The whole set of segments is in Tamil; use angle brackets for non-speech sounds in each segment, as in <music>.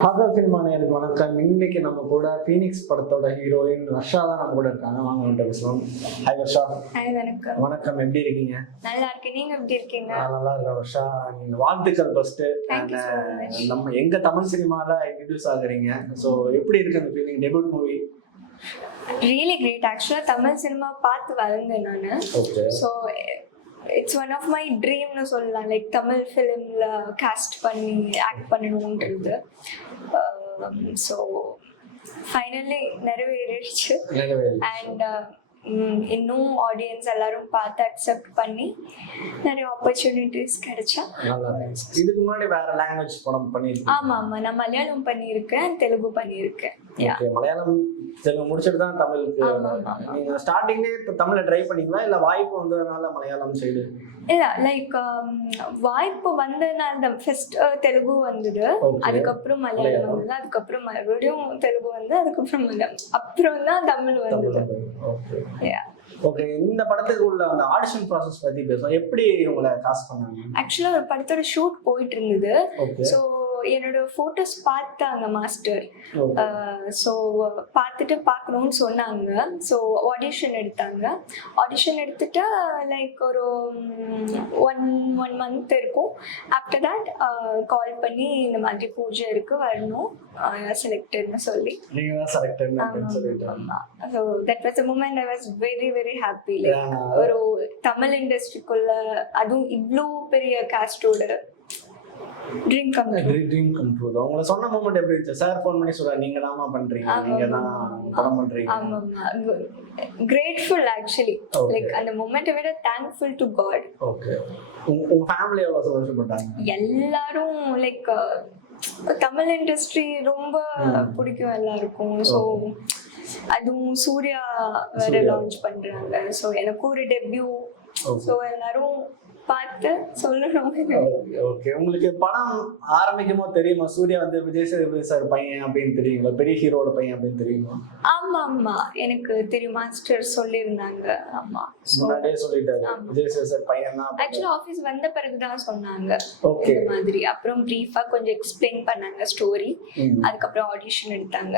பாக்கர் சினிமா நேருக்கு வணக்கம். இன்னைக்கு நம்ம கூட ஃபீனிக்ஸ் படத்தோட ஹீரோயின் வர்ஷா தான் நம்ம கூட இருக்காங்க. வாங்க வந்துட்டு பேசுவோம். ஹாய் வர்ஷா ஹாய் வணக்கம். வணக்கம். எப்படி இருக்கீங்க? நல்லா இருக்கேன் நீங்க எப்படி இருக்கீங்க? நான் நல்லா இருக்கேன் வர்ஷா நீங்க வாழ்த்துக்கள் ஃபர்ஸ்ட். நம்ம எங்க தமிழ் சினிமால இன்ட்ரடியூஸ் ஆகுறீங்க? ஸோ எப்படி இருக்கு அந்த feeling debut movie really great actually Tamil cinema பார்த்து வளர்ந்தேன் நான். Okay so it's one of my ட்ரீம்னு சொல்லலாம். லைக் தமிழ் ஃபிலிமில் காஸ்ட் பண்ணி ஆக்ட் பண்ணணுன்றது. ஸோ ஃபைனலி நிறைவேறிடுச்சு. அண்ட் இன்னும் ஆடியன்ஸ் எல்லாரும் பார்த்து அக்செப்ட் பண்ணி நிறைய ஆப்பர்ச்சுனிட்டிஸ் கிடைச்சா இதுக்கு முன்னாடி வேற லாங்குவேஜ் படம் பண்ணிருக்கீங்க ஆமா ஆமா. நான் மலையாளம் பண்ணியிருக்கேன் தெலுங்கு பண்ணியிருக்கேன். மலையாளம் முடிச்சிட்டு தான் தமிழுக்கு. நீங்க ஸ்டார்டிங்லேயே இப்போ தமிழ்ல ட்ரை பண்ணீங்களா? இல்ல வாய்ப்பு வந்ததுனால மலையாளம் சைடு இல்ல லைக் வாய்ப்பு வந்ததுனால தான் ஃபர்ஸ்ட் தெலுங்கு வந்தது. அதுக்கப்புறம் மலையாளம். வந்தது. அதுக்கப்புறம் மறுபடியும் தெலுங்கு வந்து அதுக்கப்புறம் மலையாளம். அப்புறம் தான் தமிழ் வந்தது. ஓகே இந்த படத்துக்கு உள்ள அந்த ஆடிஷன் ப்ராசஸ் பத்தி பேசுவோம். எப்படி உங்களை காஸ்ட் பண்ணாங்க? ஆக்சுவலா ஒரு படத்தோட ஷூட் போயிட்டு இருந்தது. ஸோ என்னோட ஃபோட்டோஸ் பார்த்தாங்க மாஸ்டர் ஸோ பார்த்துட்டு பார்க்கணும்னு சொன்னாங்க. ஸோ ஆடிஷன் எடுத்தாங்க. ஆடிஷன் எடுத்துட்டு லைக் ஒரு ஒன் ஒன் மந்த் இருக்கும். ஆஃப்டர் தட் கால் பண்ணி இந்த மாதிரி பூஜை இருக்கு வரணும். செலக்டட்னு சொல்லி. So that was a moment I was very very happy like. ஒரு தமிழ் இண்டஸ்ட்ரிக்குள்ள அதுவும் இவ்வளோ பெரிய காஸ்டோட dream come dream come true உங்களை சொன்ன மூமெண்ட் எப்படி இருந்துச்சு? சார் ஃபோன் பண்ணி சொல்றாரு நீங்க தாமா பண்றீங்க ஆமா, நீங்க தான் ஆமா. படம் பண்றீங்க. ஆமாம்மா. Grateful actually. லைக் அந்த மொமெண்ட்டை விட தேங்க்ஃபுல் டு காட் ஓகே உங்க ஃபேமிலி எவ்வளவு சந்தோஷப்பட்டாங்க? எல்லாரும் லைக் தமிழ் இண்டஸ்ட்ரி ரொம்ப. பிடிக்கும் எல்லாருக்கும். ஸோ அதுவும் சூர்யா வேற. லான்ச் பண்றாங்க. ஸோ எனக்கு ஒரு டெபியூ. ஸோ எல்லாரும் பார்த்து சொல்லணும். ஓகே உங்களுக்கு படம் ஆரம்பிக்குமோ தெரியுமா? சூர்யா வந்து விஜய் சேதுபதி சார் பையன் அப்படின்னு தெரியுங்களா பெரிய ஹீரோட பையன் அப்படின்னு தெரியுமா? ஆமா ஆமா. எனக்கு தெரியும். மாஸ்டர் சொல்லியிருந்தாங்க. ஆமா. முன்னாடியே சொல்லிட்டாரு. விஜய் சேது சார் பையன் தான். ஆக்சுவலா ஆஃபீஸ் வந்த பிறகுதான் சொன்னாங்க. ஓகே. மாதிரி. அப்புறம் பிரீஃபா கொஞ்சம் எக்ஸ்பிளைன் பண்ணாங்க ஸ்டோரி அதுக்கப்புறம் ஆடிஷன் எடுத்தாங்க.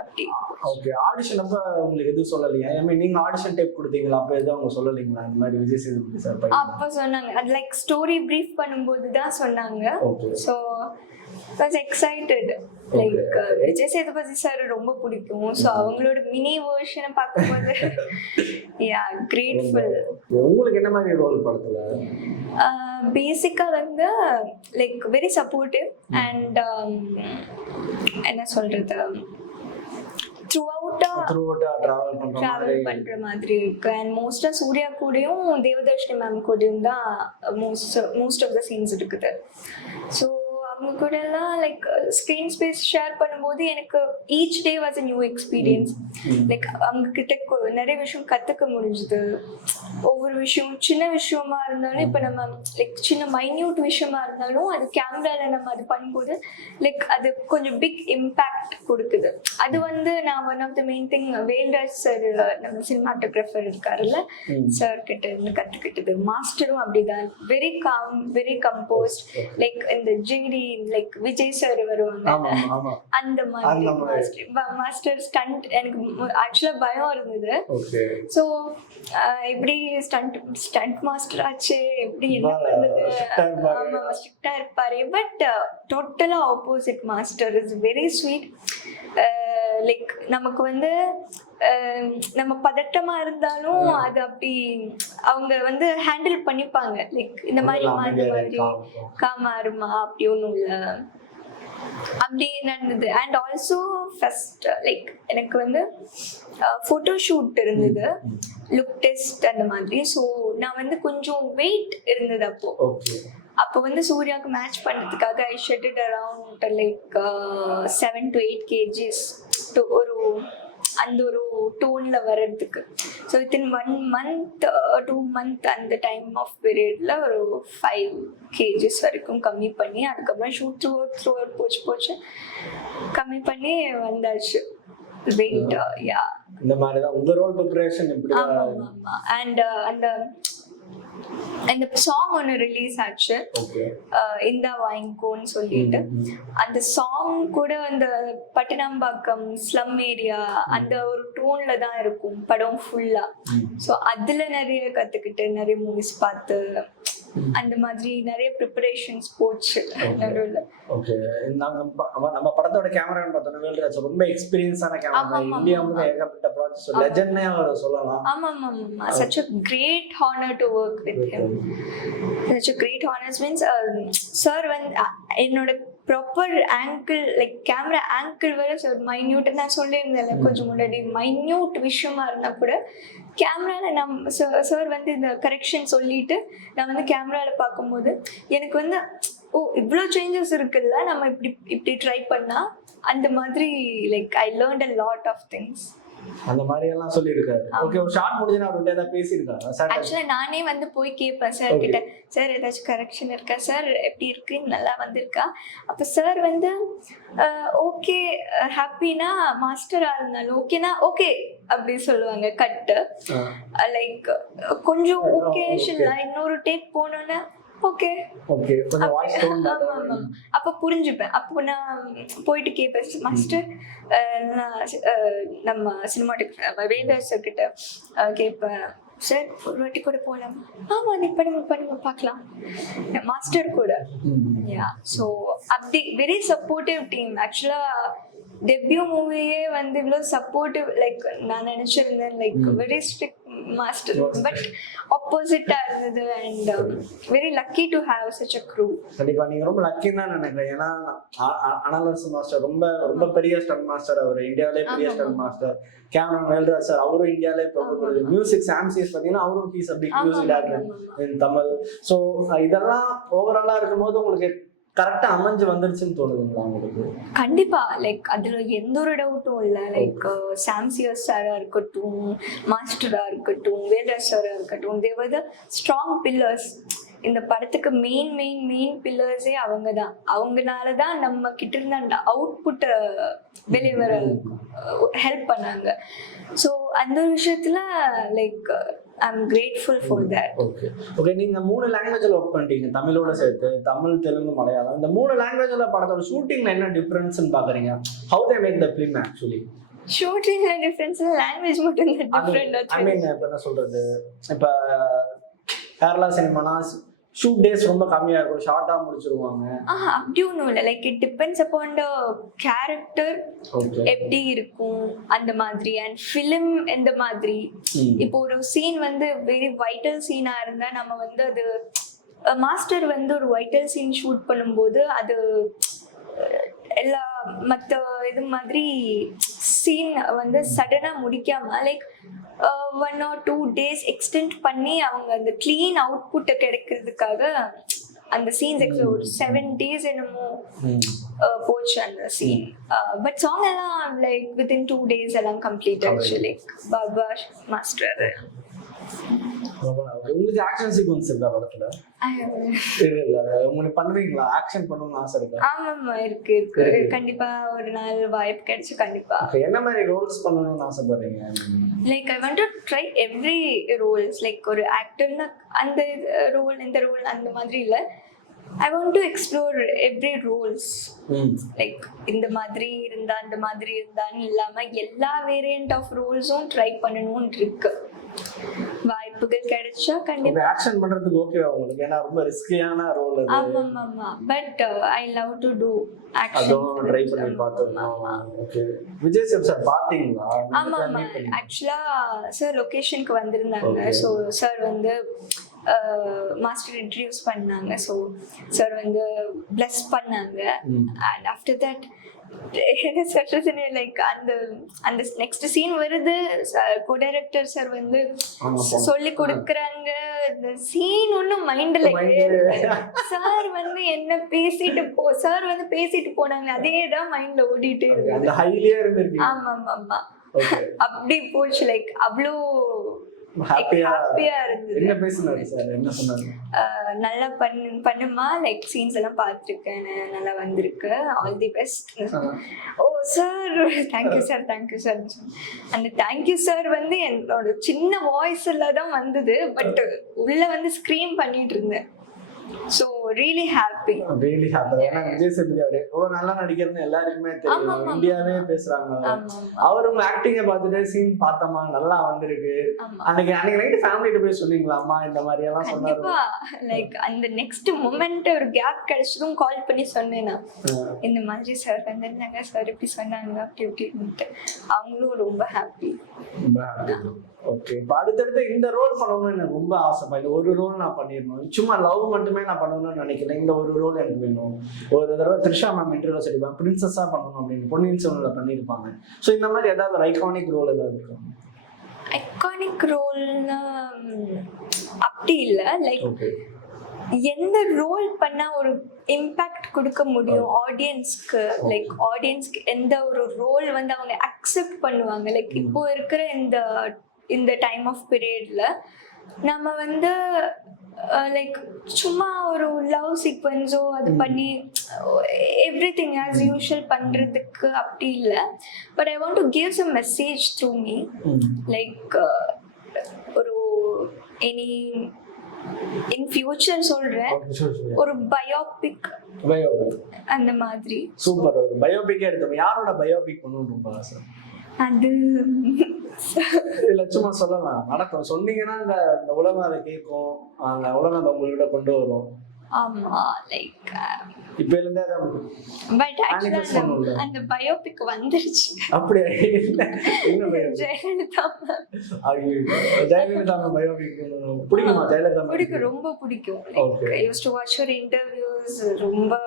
அப்படி. ஓகே ஆடிஷன் அப்ப உங்களுக்கு எதுவும் சொல்லலையா? ஐ மீன் நீங்க ஆடிஷன் டைப் கொடுத்தீங்களா? அப்ப எதுவும் அவங்க சொல்லலைங்களா? இந்த மாதிரி விஜய் சேதுபதி சார் அப்போ சொன்னாங்க. அது லைக் ஸ்டோரி பிரீஃப் பண்ணும்போது தான் சொன்னாங்க. So was excited like Vijay Sethupathi sir ரொம்ப பிடிக்கும். ஸோ அவங்களோட மினி வேர்ஷனை பார்க்கும்போது <laughs> யா கிரேட்ஃபுல் உங்களுக்கு என்ன மாதிரி ரோல் படத்துல? பேசிக்காக வந்து லைக் வெரி சப்போர்ட்டிவ் அண்ட் என்ன சொல்றது? த்ரூ டிராவல் பண்ற மாதிரி. ட்ராவல் பண்ற மாதிரி இருக்கு. அண்ட் மோஸ்டா சூர்யா கூடயும் தேவதர்ஷினி மேம் கூடயும் தான் most most of the scenes இருக்குது. ஸோ அவங்க கூட எல்லாம் லைக் ஸ்க்ரீன் ஸ்பேஸ் ஷேர் பண்ணும்போது எனக்கு each day was a new experience. Like அவங்க கிட்ட நிறைய விஷயம் கத்துக்க முடிஞ்சுது. ஒவ்வொரு விஷயம் சின்ன விஷயமா இருந்தாலும் இப்போ நம்ம லைக் சின்ன மைன்யூட் விஷயமா இருந்தாலும் அது கேமரால நம்ம அது பண்ணும்போது லைக் அது கொஞ்சம் பிக் இம்பேக்ட் கொடுக்குது. அது வந்து நான் one of the main thing Velraj sir நம்ம சினிமாட்டோகிராஃபர் இருக்காருல்ல. சார் கிட்ட இருந்து கத்துக்கிட்டது. மாஸ்டரும் அப்படிதான். Very calm very composed like இந்த ஜிடி லைக் விஜய் சார் வருவாங்க. அந்த மாதிரி. மாஸ்டர் ஸ்டண்ட் எனக்கு ஆக்சுவலா பயம் இருந்தது. ஸோ எப்படி ஸ்டண்ட் ஸ்டண்ட் மாஸ்டர் ஆச்சு எப்படி என்ன பண்றது. ஆமா ஸ்ட்ரிக்டா இருப்பாரு. பட் டோட்டலா opposite master is very sweet like நமக்கு வந்து நம்ம பதட்டமா இருந்தாலும் அது அப்படி அவங்க வந்து ஹேண்டில் பண்ணிப்பாங்க. லைக் இந்த மாதிரி மாதிரி. இருக்காங்க. காமா இருமா அப்படி ஒன்றும் இல்லை. அப்படி நடந்தது. அண்ட் ஆல்சோ ஃபர்ஸ்ட் லைக் எனக்கு வந்து ஃபோட்டோ ஷூட் இருந்தது. லுக் டெஸ்ட் அந்த மாதிரி. ஸோ நான் வந்து கொஞ்சம் வெயிட் இருந்தது அப்போ. அப்போ வந்து சூர்யாவுக்கு மேட்ச் பண்ணுறதுக்காக I shedded around like seven to eight kgs ஒரு அந்த ஒரு டோன்ல வர்றதுக்கு. So within one month two month அந்த டைம் ஆஃப் பீரியட்ல ஒரு ஃபைவ் கேஜிஸ் வரைக்கும் கம்மி பண்ணி அதுக்கப்புறம் shoot throughout throughout போச்சு போச்சு. கம்மி பண்ணி வந்தாச்சு. வெயிட் யா இந்த மாதிரி தான் உங்க ரோல் ப்ரிப்பரேஷன் இப்படி ஆமா ஆமா அண்ட் அந்த இந்த சாங் ஒன்று ரிலீஸ் ஆச்சு. இந்தா வாங்கிக்கோன்னு சொல்லிட்டு. அந்த சாங் கூட அந்த பட்டினம்பாக்கம் ஸ்லம் ஏரியா அந்த ஒரு டோன்ல தான் இருக்கும் படம் ஃபுல்லா ஸோ அதுல நிறைய கத்துக்கிட்டு நிறைய மூவிஸ் பார்த்து அந்த மாதிரி நிறைய ப்ரிப்பரேஷன்ஸ் போச்சு நடுவில். ஓகே நம்ம- நம்ம படத்தோட கேமரான்னு பார்த்தோம்னா ரொம்ப எக்ஸ்பீரியன்ஸான கேமரா இந்தியா. முழுக்க ஏகப்பட்ட ப்ராஜெக்ட்ஸ். லெஜெண்ட்னே அவர் சொல்லலாம். ஆமா ஆமா ஆமா such a great honour to work with him such a great honours means sir வந்து என்னோட proper angle like camera angle வர சார் மைன்யூட் நான் சொல்லியிருந்தேன்ல கொஞ்சம் முன்னாடி. மைன்யூட் விஷயமா இருந்தா கூட கேமரால நம் சார் வந்து இந்த கரெக்ஷன் சொல்லிட்டு நான் வந்து கேமரால பார்க்கும்போது எனக்கு வந்து ஓ இவ்வளோ சேஞ்சஸ் இருக்குல்ல நம்ம இப்படி இப்படி ட்ரை பண்ணா அந்த மாதிரி like I learnt a lot of things அந்த மாதிரி எல்லாம் சொல்லியிருக்காரு. ஓகே ஒரு ஷார்ட் முடிஞ்சு அவர் ஏதாவது பேசியிருக்காரு? சார் ஆக்சுவலாக நானே வந்து போய் கேட்பேன் சார். கிட்ட. சார் ஏதாச்சும் கரெக்ஷன் இருக்கா? சார் எப்படி இருக்கு? நல்லா வந்திருக்கா? அப்போ சார் வந்து ஓகே ஹாப்பினா மாஸ்டராக இருந்தாலும் ஓகேனா ஓகே அப்படி சொல்லுவாங்க கட்டு லைக் கொஞ்சம் ஓகே okay. இன்னொரு டேக் போனோன்னா ஓகே ஓகே கொஞ்சம் வாய்ஸ் டோன் அப்ப புரிஞ்சுப்பேன். அப்போ நான் போயிட்டு கேட்பேன் மாஸ்டர் நான் நம்ம சினிமாட்டிக் வேதாஸ் சார் கிட்ட கேட்பேன் சார் ஒரு வாட்டி கூட போகலாம்? ஆமா நீ பண்ணுங்க பண்ணுங்க பார்க்கலாம். மாஸ்டர் கூட. யா ஸோ அப்படி வெரி சப்போர்ட்டிவ் டீம் ஆக்சுவலாக டெபியூ மூவியே வந்து இவ்வளோ சப்போர்ட்டிவ் லைக் நான் நினச்சிருந்தேன். Like. Very strict master but ஆப்போசிட்டாக இருந்தது and very lucky to have such a crew கண்டிப்பா நீங்க ரொம்ப லக்கின்னு தான் நினைக்கிறேன். ஏன்னா அனலர்ஸ் மாஸ்டர் ரொம்ப ரொம்ப பெரிய ஸ்டன் மாஸ்டர் அவர். இந்தியாவிலே பெரிய stun. Master camera Velraj sir அவரும் இந்தியாவிலே ஆமா. மியூசிக் சாம்சிஸ் பார்த்தீங்கன்னா அவரும் பிக் ஆமா மியூசிக் டேரக்டர் தமிழ் ஸோ இதெல்லாம் ஓவராலா இருக்கும்போது உங்களுக்கு கரெக்டா அமைஞ்சு வந்துருச்சுன்னு தோணுதுங்களா உங்களுக்கு? கண்டிப்பா. லைக் அதுல எந்த ஒரு டவுட்டும் இல்ல. லைக் சாம்சியஸ் சாரா இருக்கட்டும் மாஸ்டரா இருக்கட்டும் வேதர் சாரா இருக்கட்டும் தேவர் த ஸ்ட்ராங் பில்லர்ஸ் இந்த படத்துக்கு மெயின் மெயின் மெயின் பில்லர்ஸே அவங்க தான் அவங்கனால தான் நம்ம கிட்ட இருந்த அந்த அவுட்புட்டை வெளியே வர ஹெல்ப் பண்ணாங்க. ஸோ அந்த விஷயத்துல like I am grateful for that okay okay நீங்க மூணு லாங்குவேஜ்ல ஒர்க் பண்ணிட்டீங்க. தமிழோட சேர்த்து தமிழ் தெலுங்கு மலையாளம். இந்த மூணு லாங்குவேஜ்ல படத்தோட ஷூட்டிங்ல என்ன டிஃபரன்ஸ்னு பாக்குறீங்க? How they make the film actually ஷூட்டிங்ல difference language மட்டும் தான் ஐ டிஃப்ரெண்ட் மீன் இப்ப என்ன சொல்றது? இப்ப கேரளா சினிமானா ஷூட் டேஸ் ரொம்ப கம்மியா இருக்கும். ஷார்ட்டா முடிச்சிருவாங்க. ஆஹ் அப்படி ஒன்றும் இல்லை. Like it depends upon the character எப்படி இருக்கும் அந்த மாதிரி. அண்ட் ஃபிலிம் எந்த மாதிரி. இப்போ ஒரு சீன் வந்து வெரி வைட்டல் சீனா இருந்தா நம்ம வந்து அது மாஸ்டர் வந்து ஒரு வைட்டல் சீன் ஷூட் பண்ணும்போது அது எல்லா மற்ற இது மாதிரி சீன் வந்து சடனாக முடிக்காம like one or two days extend பண்ணி அவங்க அந்த க்ளீன் அவுட்புட்டை கிடைக்கிறதுக்காக அந்த சீன்ஸ் ஒரு செவன் டேஸ் என்னமோ போச்சு அந்த சீன் பட் சாங் எல்லாம் லைக் வித்தின் டூ டேஸ் எல்லாம் கம்ப்ளீட் ஆச்சு லைக் பாபா மாஸ்டர் உங்களுக்கு ஆக்ஷன் சீக்வன்ஸ் இருக்கா படத்துல? இல்ல இல்ல உங்களுக்கு பண்ணுவீங்களா? ஆக்ஷன் பண்ணணும்னு ஆசை இருக்கா. கண்டிப்பா ஒரு நாள் வாய்ப்பு கிடைச்சு கண்டிப்பா. என்ன மாதிரி ரோல்ஸ் பண்ணணும்னு ஆசைப்படுறீங்க? Like I want to try every roles like ஒரு ஆக்டர்னா அந்த ரோல் இந்த ரோல் அந்த மாதிரி இல்லை. I want to explore every roles like இந்த மாதிரி இருந்தா அந்த மாதிரி இருந்தான்னு இல்லாம எல்லா வேரியண்ட் ஆஃப் ரோல்ஸும் ட்ரை பண்ணணும்னு இருக்கு. வாய்ப்புகள் கிடைச்சா கண்டிப்பா. ஆக்ஷன் பண்றதுக்கு ஓகேவா உங்களுக்கு? ஏன்னா ரொம்ப ரிஸ்கியான ரோல் அது. ஆமாம் ஆமா but I love to do அதுவும் ட்ரை பண்ணி ஆக்ஷன் பார்த்தோம் ஓகே விஜய் சேப் சார் பாத்தீங்களா ஆமா ஆமா ஆக்சுவலா சார் லொகேஷனுக்கு வந்திருந்தாங்க. ஸோ சார் வந்து மாஸ்டர் இன்ட்ரடியூஸ் பண்ணாங்க. ஸோ சார் வந்து பிளஸ் பண்ணாங்க. அண்ட் ஆஃப்டர் தட் <laughs> சொல்றதுன்னு லைக் அந்த அந்த நெக்ஸ்ட் சீன் வருது. கோடைரக்டர் சார் வந்து. சொல்லி கொடுக்குறாங்க. இந்த சீன் ஒன்றும் மைண்ட்ல சார் வந்து என்ன பேசிட்டு போ சார் வந்து பேசிட்டு போனாங்க. அதே தான் மைண்ட்ல ஓடிட்டே இருக்கு ஹைலியா இருந்திருக்கீங்க ஆமா ஆமா ஆமா ஓகே அப்படி போச்சு. லைக் அவ்வளோ ஹாப்பியா இருந்தது. என்ன பேசுனாரு சார் என்ன சொன்னாரு? ஆஹ் நல்லா பண்ணு பண்ணுமா? லைக் சீன்ஸ் எல்லாம் பார்த்துருக்கேன். நல்லா வந்திருக்கு. All the best oh sir thank you sir thank you sir அந்த தேங்க்யூ சார் வந்து என்னோட சின்ன வாய்ஸ்ல தான் வந்தது. பட் உள்ள வந்து ஸ்க்ரீம் பண்ணிட்டு இருந்தேன். ரியலி ஹாப்பி ரியலி ஹாப்பி ஏன்னா விஜய் சேதுபதி அவரு எவ்வளவு நல்லா நடிக்கிறதுன்னு எல்லாருக்குமே தெரியும். இந்தியாவே பேசுறாங்க ஆமா அவர் உங்க ஆக்டிங்க பார்த்துட்டு சீன் பார்த்தோமா நல்லா வந்திருக்கு. அன்னைக்கு அன்னைக்கு நைட்டு ஃபேமிலிட்ட போய் சொன்னீங்களா அம்மா இந்த மாதிரி எல்லாம் சொன்னாரு லைக் அந்த நெக்ஸ்ட் மூமெண்ட் ஒரு கேப் கிடைச்சதும் கால் பண்ணி சொன்னேன் நான். இந்த மாதிரி சார் வந்திருந்தாங்க சார் இப்படி சொன்னாங்க அப்படி இப்படின்ட்டு. அவங்களும் ரொம்ப ஹாப்பி ஓகே இப்போ அடுத்தடுத்து இந்த ரோல் பண்ணணும்னு எனக்கு ரொம்ப ஆசைப்பா இந்த ஒரு ரோல் நான் பண்ணிடணும். சும்மா லவ் மட்டுமே நான் பண்ணணும்னு நினைக்கிறேன் இந்த ஒரு ரோல் எனக்கு வேணும். ஒரு தடவை த்ரிஷா மேம் இன்டர்வியூ சொல்லிப்பாங்க பிரின்சஸாக பண்ணணும் அப்படின்னு பொன்னியின் செல்வனில் பண்ணியிருப்பாங்க. ஸோ இந்த மாதிரி ஏதாவது ஒரு ஐகானிக் ரோல் ஏதாவது இருக்கும் ஐகானிக் ரோல்னா அப்படி இல்லை. லைக் எந்த ரோல் பண்ணா ஒரு இம்பாக்ட் கொடுக்க முடியும் ஆடியன்ஸ்க்கு லைக் ஆடியன்ஸ்க்கு எந்த ஒரு ரோல் வந்து அவங்க அக்செப்ட் பண்ணுவாங்க? லைக் இப்போ இருக்கிற இந்த இந்த டைம் ஆஃப் பீரியட்ல நம்ம வந்து லைக் சும்மா ஒரு லவ் சீக்வன்ஸோ அது பண்ணி எவ்ரி திங் ஆஸ் யூஷுவல் பண்ணுறதுக்கு அப்படி இல்லை. But I want to give some message through me. Like ஒரு எனி இன் ஃபியூச்சர் சொல்கிறேன் ஒரு பயோபிக் அந்த மாதிரி. சூப்பர் ஒரு பயோபிக்கே எடுத்தோம். யாரோட பயோபிக் பண்ணணும் ரொம்ப ஆசை? அது. இல்ல சும்மா சொல்லலாம். நடக்கும் சொன்னீங்கன்னா இந்த இந்த உலகம் அதை கேட்கும். அந்த உலகம் அதை உங்கள்கிட்ட கொண்டு வரும். ஆமா லைக் இப்ப இருந்தே அதை பட் Manifest ஆக்சுவலா பண்ணணும்ல. அந்த பயோபிக் வந்துருச்சு. அப்படியே? என்ன? ஜெயலலிதா ஜெயலலிதா பயோபிக் பிடிக்குமா? ஜெயலலிதா? பிடிக்கும் ரொம்ப பிடிக்கும். Use to watch your interviews ரொம்ப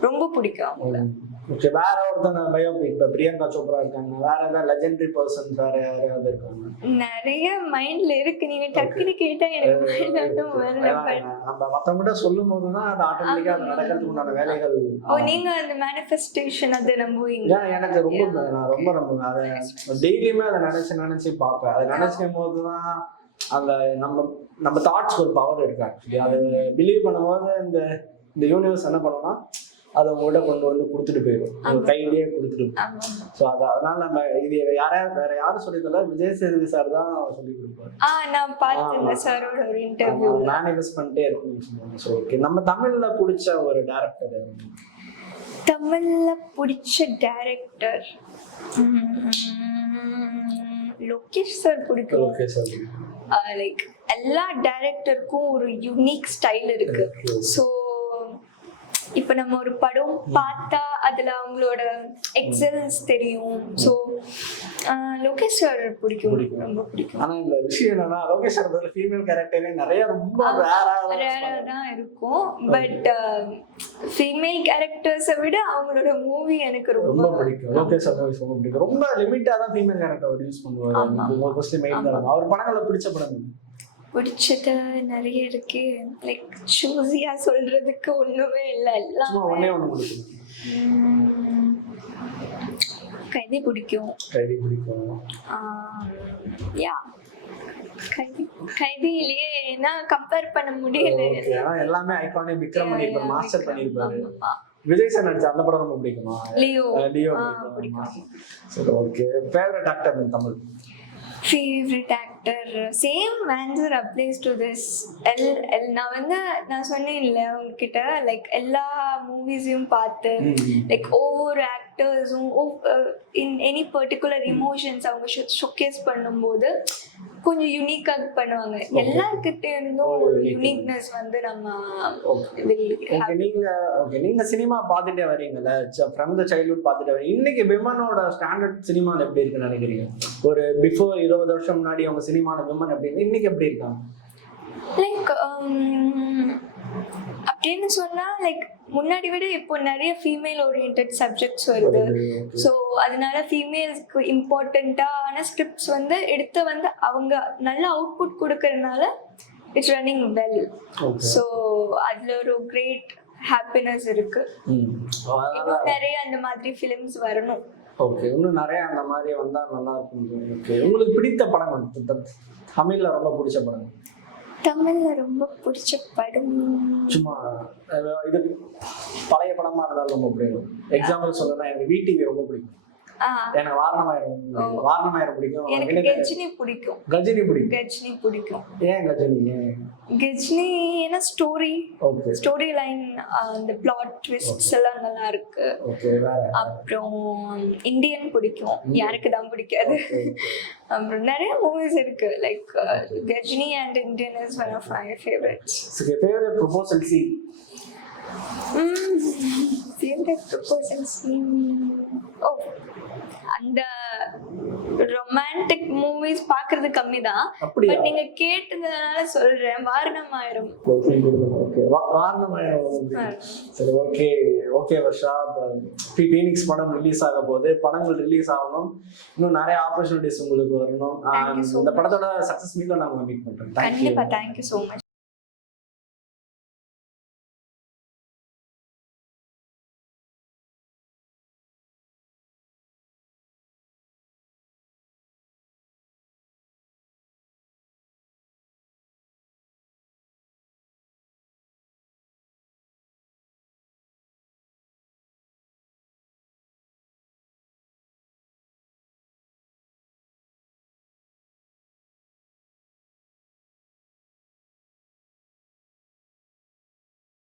ரொம்ப பிடிக்கும் அவங்கள. ஓகே வேற ஒருத்தங்க பயோபிக் இப்ப பிரியங்கா சோப்ரா இருக்காங்க. வேற ஏதாவது லெஜெண்டரி பர்சன்ஸ் வேற யாராவது இருக்காங்க? நிறைய மைண்ட்ல இருக்கு. நீங்க டக்குனு கேட்டா எனக்கு நம்ம மத்தவங்கிட்ட சொல்லும் போதுதான் அது ஆட்டோமேட்டிக்கா அது நடக்கிறதுக்கு உண்டான வேலைகள் ஓ நீங்க அந்த மேனிஃபெஸ்டேஷன் அதை நம்புவீங்க. எனக்கு ரொம்ப நான் ரொம்ப நம்புவேன் அதை டெய்லியுமே அதை நினைச்சு நினைச்சு பார்ப்பேன். அதை நினைச்சுக்கும் போதுதான் அந்த நம்ம நம்ம தாட்ஸ்க்கு ஒரு பவர் இருக்கு ஆக்சுவலி அது பிலீவ் பண்ணும்போது இந்த இந்த யூனிவர்ஸ் என்ன பண்ணும்னா அதை உங்கள்கிட்ட கொண்டு வந்து கொடுத்துட்டு போயிடும். உங்க கையிலேயே ஆமா. ஸோ அது அதனால நம்ம இது யாரையாவது வேற யாரும் சொல்லி தரல விஜய் சேதுபதி சார் தான் சொல்லி கொடுப்பாரு. நான் பார்த்திருந்தேன் சாரோட ஒரு இன்டர்வியூ மேனிஃபெஸ்ட் பண்ணிட்டே சொல்லுவாங்க ஸோ ஓகே நம்ம தமிழ்ல பிடிச்ச ஒரு டேரக்டர் தமிழ்ல பிடிச்ச டைரக்டர் லோகேஷ் சார் பிடிக்கும். ஓகே சார் லைக் எல்லா டைரக்டருக்கும் ஒரு யூனிக் ஸ்டைல் இருக்கு. ஸோ இப்போ நம்ம ஒரு படம் பார்த்தா அதுல அவங்களோட எக்ஸலன்ஸ் தெரியும். ஸோ லோகேஷ் சார் பிடிக்கும். ரொம்ப பிடிக்கும். ஆனா இந்த விஷயம் என்னன்னா லோகேஷ் சார் ஃபீமேல் கேரக்டரே நிறைய ரொம்ப ரேரா தான் இருக்கும். பட் ஃபீமேல் கேரக்டர்ஸை விட அவங்களோட மூவி எனக்கு ரொம்ப பிடிக்கும். லோகேஷ் சார் மூவிஸ் ரொம்ப பிடிக்கும். ரொம்ப லிமிட்டா தான் ஃபீமேல் கேரக்டர் யூஸ். உங்க ஃபர்ஸ்ட் மெயின் தான் அவர் படங்கள்ல பிடிச்ச படம்? பிடிச்சது நிறைய இருக்கு. லைக் சூஸியா சொல்றதுக்கு ஒண்ணுமே இல்லை எல்லாம். ஒண்ணு உம், கைதி பிடிக்கும். கைதி பிடிக்கும். யா. கைதி கைதியிலேயே ஏன்னா கம்பேர் பண்ண முடியல. எல்லாமே ஐகானிக் விக்ரம் பண்ணிருப்பாரு மாஸ்டர் பண்ணிருப்பாரு. விஜய் சார் நடிச்ச அந்த படம் ரொம்ப பிடிக்குமா? லியோ. லியோ பிடிக்கும். சரி okay favourite actor Tamil? Favourite actor same answer applies to this L L நான் வந்து நான் சொன்னேன் இல்லை உங்ககிட்ட லைக் எல்லா மூவிஸையும் பார்த்து லைக் ஒவ்வொரு ஆக்டர்ஸும் இன் எனி பர்டிகுலர் இமோஷன்ஸ் அவங்க ஷோகேஸ் பண்ணும்போது கொஞ்சம் யூனிக்காக பண்ணுவாங்க. எல்லாருக்கிட்ட இருந்தும் ஒரு. யூனிக்னஸ் வந்து நம்ம. நீங்க ஓகே நீங்க சினிமா பார்த்துட்டே வரீங்கல்ல ஃப்ரம் த சைல்ட்ஹுட் பார்த்துட்டே வரீங்க இன்னைக்கு விமனோட ஸ்டாண்டர்ட் சினிமால எப்படி இருக்குன்னு நினைக்கிறீங்க? ஒரு பிஃபோர் இருபது வருஷம் முன்னாடி அவங்க சினிமால விமன் இருந்து இன்னைக்கு எப்படி இருக்காங்க? லைக் அப்படின்னு சொன்னா லைக் முன்னாடி விட இப்போ நிறைய ஃபீமேல் ஓரியன்ட் சப்ஜெக்ட்ஸ் வருது. ஸோ அதனால ஃபீமேல்ஸ்க்கு இம்பார்ட்டண்ட்டான ஸ்கிரிப்ட்ஸ் வந்து எடுத்து வந்து அவங்க நல்ல அவுட்புட் கொடுக்கறதுனால இட்ஸ் ரன்னிங் வெல் ஸோ அதில் ஒரு கிரேட் ஹாப்பினஸ் இருக்கு. இன்னும் நிறைய அந்த மாதிரி ஃபிலிம்ஸ் வரணும். ஓகே. இன்னும் நிறைய அந்த மாதிரி வந்தா நல்லா இருக்கும் ஓகே. உங்களுக்கு பிடித்த படம் தமிழ்ல ரொம்ப பிடிச்ச படம் தமிழ்ல ரொம்ப பிடிச்ச படம் சும்மா இது பழைய படமா இருந்தாலும் ரொம்ப பிடிக்கும். எக்ஸாம்பிள் சொல்லணும்னா எனக்கு விடிவி ரொம்ப பிடிக்கும். எனக்கு வாரணமாயிரம் வாரணமாயிரம் பிடிக்கும். எனக்கு கஜினி பிடிக்கும். கஜினி பிடிக்கும். கஜினி பிடிக்கும். ஏன் கஜினி? கஜினி ஏன்னா ஸ்டோரி ஸ்டோரி லைன் அந்த பிளாட் ட்விஸ்ட்ஸ் எல்லாம் நல்லா இருக்கு. அப்புறம் இந்தியன் பிடிக்கும். யாருக்கு தான் பிடிக்காது. அப்புறம் நிறைய மூவிஸ் இருக்கு. Like Ghajini and Indian is one of my favourites favourite proposal see oh, அந்த ரொமான்டிக் மூவிஸ் பார்க்கிறது கம்மி தான்? பட் நீங்க கேட்டதுனால சொல்றேன் வாரணம் ஆயிரம் ஓகே வாரணமாயிரம் சரி ஓகே ஓகே வர்ஷா. பீனிக்ஸ் படம் ரிலீஸ் ஆக போகுது. படங்கள் ரிலீஸ் ஆகணும். இன்னும் நிறைய ஆப்பர்ச்சுனிட்டிஸ் உங்களுக்கு வரணும். இந்த. படத்தோட சக்சஸ் மீட்ல நான் மீட் தேங்க்யூ கண்டிப்பா தேங்க்யூ ஸோ மச்